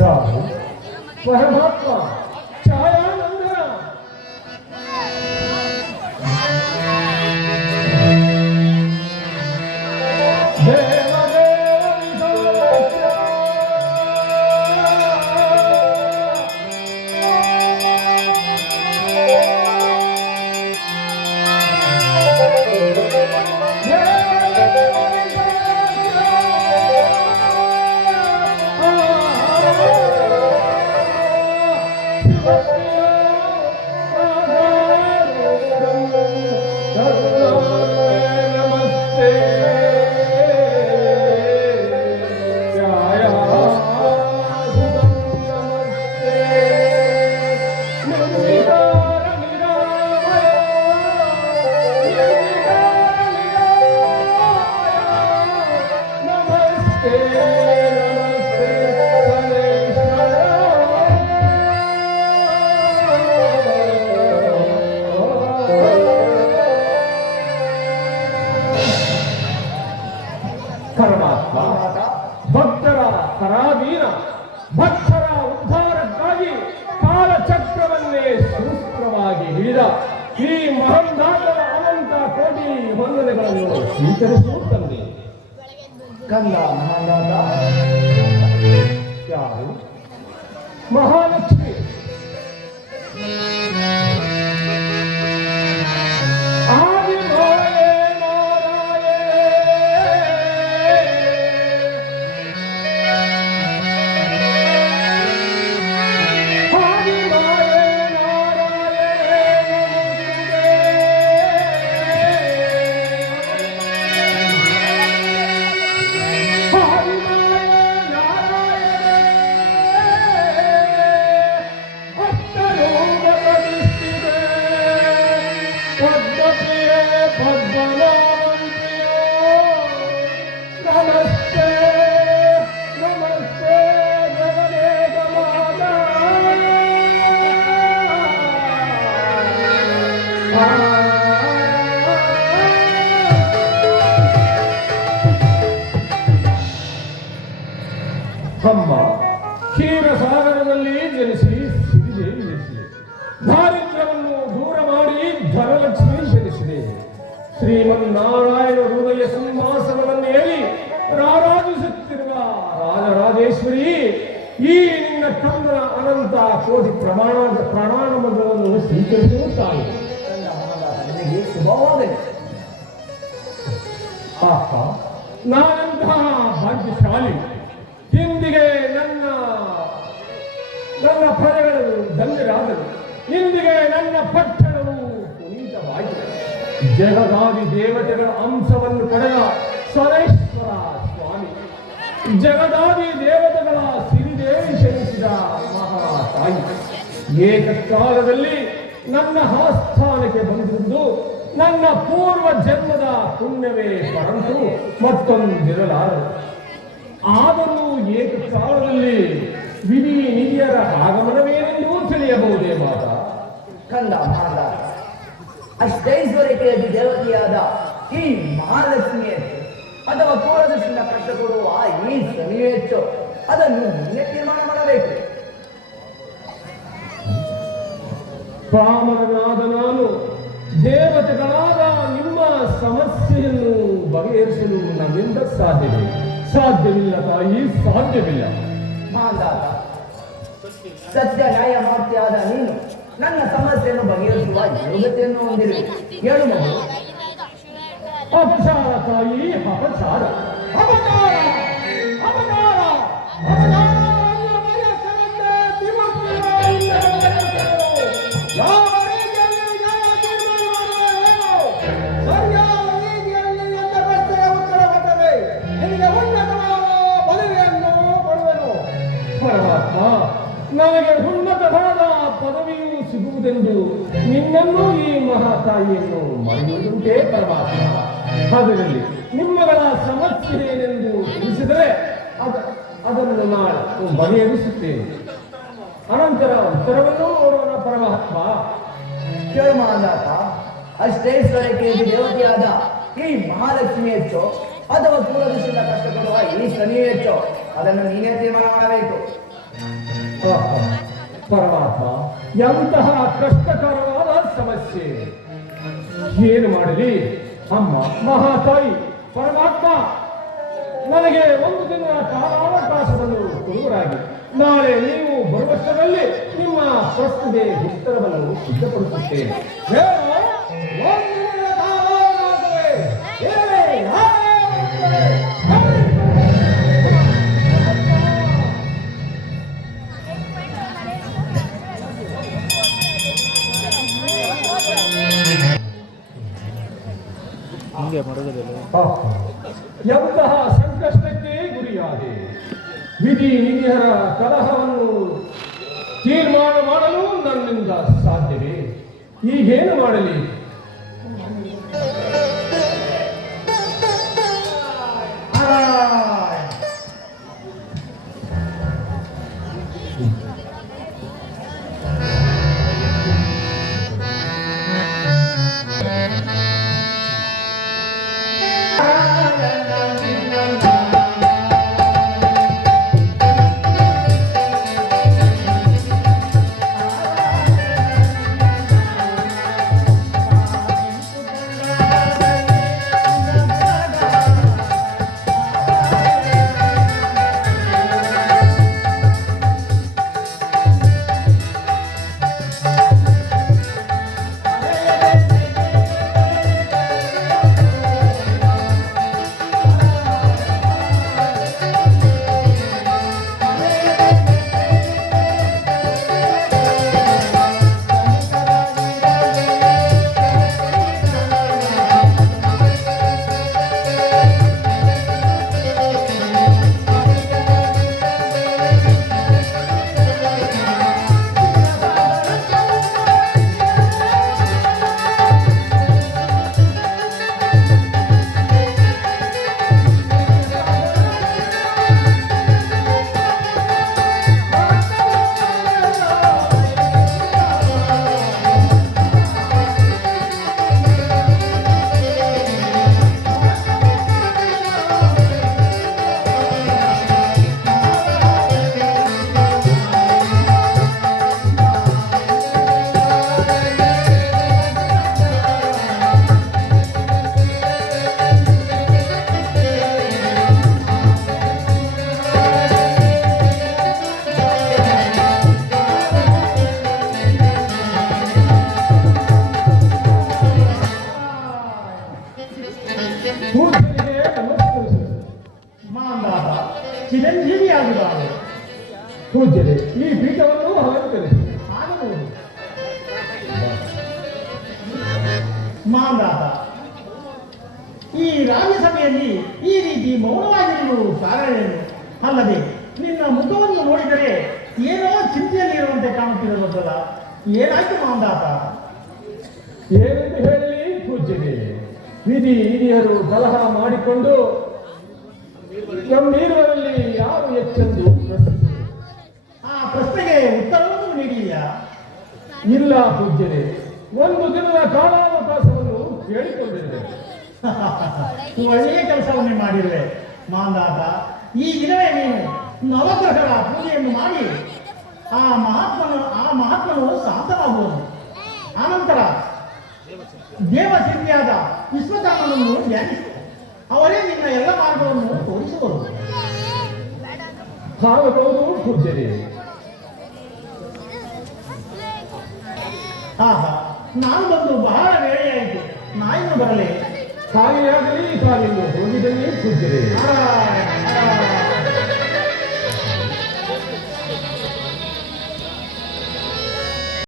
ಯಾರು? ಪರಮಾತ್ಮ ಛಾಯಾನಂದನ. ಪರಮಾತ್ಮ ಭಕ್ತರ ಪರಾಧೀನ, ಭಕ್ತರ ಉದ್ಧಾರಕ್ಕಾಗಿ ಕಾಲಚಕ್ರವನ್ನೇ ಸೂಕ್ಷ್ಮವಾಗಿ ಹಿಡಿದ ಈ ಮಹಂದಾತರ ಅನಂತ ಕೋಟಿ ವಂದನೆಗಳನ್ನು ಸ್ವೀಕರಿಸುತ್ತದೆ. ಕಂದ ಮಹಾದಾತ ಯಾರು? ಮಹಾಲಕ್ಷ್ಮಿ. ಅಮ್ಮ ಕ್ಷೀರಸಾಗರದಲ್ಲಿ ಜನಿಸಿ ಸಿರಿದೇವಿ ಜನಿಸಿದೆ. ದಾರಿದ್ರ್ಯವನ್ನು ದೂರ ಮಾಡಿ ಧನಲಕ್ಷ್ಮಿ ಜನಿಸಿದೆ. ಶ್ರೀಮನ್ನಾರಾಯಣ ಹೃದಯ ಸಿಂಹಾಸನವನ್ನೇರಿ ರಾರಾಜಿಸುತ್ತಿರುವ ರಾಜರಾಜೇಶ್ವರಿ, ಈ ನಿನ್ನ ಕಂದನ ಅನಂತ ಕೋಟಿ ಪ್ರಣಾಮವನ್ನು ಸ್ವೀಕರಿಸುತ್ತಾಳೆ. ಶುಭವಾಗಲಿ. ಆಹಾ, ನಾನಂತಹ ಭಾಗ್ಯಶಾಲಿ. ಇಂದಿಗೆ ನನ್ನ ಪ್ರಜೆಗಳು ಧನ್ಯರಾದರು. ಇಂದಿಗೆ ನನ್ನ ಪಟ್ಟಣವು ಪುನೀತವಾಯಿತು. ಜಗದಾದಿ ದೇವತೆಗಳ ಅಂಶವನ್ನು ಪಡೆದ ಸರೇಶ್ವರ ಸ್ವಾಮಿ, ಜಗದಾದಿ ದೇವತೆಗಳ ಸಿರಿದೇವಿ ಶನಿಸಿದ ಮಹಾತಾಯಿ ಏಕಕಾಲದಲ್ಲಿ ನನ್ನ ಆಸ್ಥಾನಕ್ಕೆ ಬಂದಿದ್ದು ನನ್ನ ಪೂರ್ವ ಜನ್ಮದ ಪುಣ್ಯವೇ ಪರಂತು ಮತ್ತೊಂದಿರಲಾರದು. ಆದರೂ ಏಕಕಾಲದಲ್ಲಿ ವಿಧಿ ನಿಧಿಯರ ಆಗಮನವೇನೆಂದು ತಿಳಿಯಬಹುದೇ ಮಾತ? ಕಂದ ಮಹಾದಾತ, ಅಷ್ಟೈಶ್ವರ್ಯಕ್ಕೆ ದೇವತೆಯಾದ ಈ ಮಹಾಲಕ್ಷ್ಮಿಯನ್ನು ಅಥವಾ ಪೂರ್ವದೃಷ್ಟಿಯಿಂದ ಕಷ್ಟ ಕೊಡುವ ಈ ಸನ್ನಿವೇಶ ಅದನ್ನು ನೀನೇ ತೀರ್ಮಾನ ಮಾಡಬೇಕು. ಪಾಮರನಾದ ನಾನು ದೇವತೆಗಳಾದ ನಿಮ್ಮ ಸಮಸ್ಯೆಯನ್ನು ಬಗೆಹರಿಸಲು ನನ್ನಿಂದ ಸಾಧ್ಯವಿಲ್ಲ ತಾಯಿ, ಸಾಧ್ಯವಿಲ್ಲ. ಮಹಾದಾತ, ಸತ್ಯ ನ್ಯಾಯ ಮೂರ್ತಿಯಾದ ನೀನು ನನ್ನ ಸಮಸ್ಯೆಯನ್ನು ಬಗೆಹರಿಸುವ ಯೋಗ್ಯತೆಯನ್ನು ಹೊಂದಿರುವೆ. ಹೇಳು ಮಗು. ಅಪಚಾರ ತಾಯಿ, ಅಪಚಾರ ಅಪಚಾರ ಅಪಚಾರ ಪರಮಾತ್ಮ, ನನಗೆ ಉನ್ನತವಾದ ಪದವಿಯೂ ಸಿಗುವುದೆಂದು ನಿನ್ನನ್ನು ಈ ಮಹಾತಾಯಿಯನ್ನು ಮರೆಯುವುದುಂಟೇ ಪರಮಾತ್ಮ. ಅದರಲ್ಲಿ ನಿಮ್ಮಗಳ ಸಮಸ್ಯೆ ಏನೆಂದು ತಿಳಿಸಿದರೆ ಅದನ್ನು ನಾನು ಬಗೆಹರಿಸುತ್ತೇನೆ. ಅನಂತರ ಉತ್ತರವನ್ನು ನೋಡೋಣ ಪರಮಾತ್ಮ. ಕೇಳು ಮಹಾದಾತ, ಅಷ್ಟೈಶ್ವರ್ಯಕ್ಕೆ ದೇವತೆಯಾದ ಈ ಮಹಾಲಕ್ಷ್ಮಿ ಹೆಚ್ಚು ಅಥವಾ ಪೂರ್ವದೃಷ್ಟಿಯಿಂದ ಕಷ್ಟಪಡುವ ಈ ಶನಿ ಹೆಚ್ಚು, ಅದನ್ನು ನೀನೇ ತೀರ್ಮಾನ ಮಾಡಬೇಕು. ಆಹಾ, ಪರಮಾತ್ಮ, ಎಂತಹ ಕಷ್ಟಕರವಾದ ಸಮಸ್ಯೆ. ಏನು ಮಾಡಲಿ ಅಮ್ಮ, ಮಹಾತಾಯಿ, ಪರಮಾತ್ಮ, ನನಗೆ ಒಂದು ದಿನ ಕಾಲಾವಕಾಶವನ್ನು ಕೊಡುವರಾಗಿ. ನಾಳೆ ನೀವು ಬರುವಷ್ಟರಲ್ಲಿ ನಿಮ್ಮ ಪ್ರಶ್ನೆಗೆ ಉತ್ತರವನ್ನು ಸಿದ್ಧಪಡಿಸುತ್ತೇನೆ. ಹೇಳು, ಒಂದು ದಿನದ ಕಾಲಾವಕಾಶವೇ? ಹೇಳಿ, ಎಂತಹ ಸಂಕಷ್ಟಕ್ಕೆ ಗುರಿಯಾದೆ. ವಿಧಿ ನಿಧಿಯರ ಕಲಹವನ್ನು ತೀರ್ಮಾನ ಮಾಡಲು ನನ್ನಿಂದ ಸಾಧ್ಯವೇ? ಈಗೇನು ಮಾಡಲಿ? ಚಿರಂಜೀವಿಯಾಗುವುದು ಪೂಜ್ಯರೇ, ಈ ಪೀಠವನ್ನು ಅಲಂಕರಿಸಿ. ಆಗಬಹುದು. ಮಾಂದಾತ, ಈ ರಾಜ್ಯಸಭೆಯಲ್ಲಿ ಈ ರೀತಿ ಮೌನವಾಗಿರುವುದು ಕಾರಣವೇನು? ಅಲ್ಲದೆ ನಿನ್ನ ಮುಖವನ್ನು ನೋಡಿದರೆ ಏನೋ ಚಿಂತೆಯಲ್ಲಿ ಇರುವಂತೆ ಕಾಣುತ್ತಿರುವುದಲ್ಲ, ಏನಾಯ್ತು ಮಾಂದಾತ? ಏನೆಂದು ಹೇಳಲಿ ಪೂಜ್ಯರೇ, ವಿಧಿ ಹಿರಿಯರು ಕಲಹ ಮಾಡಿಕೊಂಡು ನಮ್ಮೀರುವರಲ್ಲಿ ಯಾರು ಹೆಚ್ಚೆಂದು ಪ್ರಶ್ನಿಸಿದರು. ಆ ಪ್ರಶ್ನೆಗೆ ಉತ್ತರವನ್ನು ನೀಡಿದೆಯಾ? ಇಲ್ಲ ಪೂಜ್ಯರೇ, ಒಂದು ದಿನದ ಕಾಲಾವಕಾಶವನ್ನು ಕೇಳಿಕೊಂಡಿದ್ದೆ. ಒಳ್ಳೆಯ ಕೆಲಸವನ್ನೇ ಮಾಡಿರುವೆ ಮಾಂದಾತ. ಈ ದಿನವೇ ನೀನು ನವಗ್ರಹಗಳ ಪೂಜೆಯನ್ನು ಮಾಡಿ ಆ ಮಹಾತ್ಮನು ಶಾಂತವಾಗುವನು. ಆನಂತರ ದೇವಸಿದ್ಧಿಯಾದ ವಿಶ್ವಕರ್ಮನನ್ನು ಧ್ಯಾನಿಸು. ಅವರೇ ನಿನ್ನ ಎಲ್ಲ ಮಾರ್ಗವನ್ನು ತೋರಿಸುವರು. ಆಗಬಹುದು ಪೂಜ್ಯರೇ. ಆಹಾ, ನಾನು ಬಂದು ಬಹಳ ವೇಳೆಯಾಯಿತು, ನಾಯಿನು ಬರಲೇ. ಹಾಗೆಯಾಗಲಿ, ತಾವಿನ್ನು ಹೋಗಿದಲ್ಲಿ ಪೂಜ್ಯರೇ. ಆ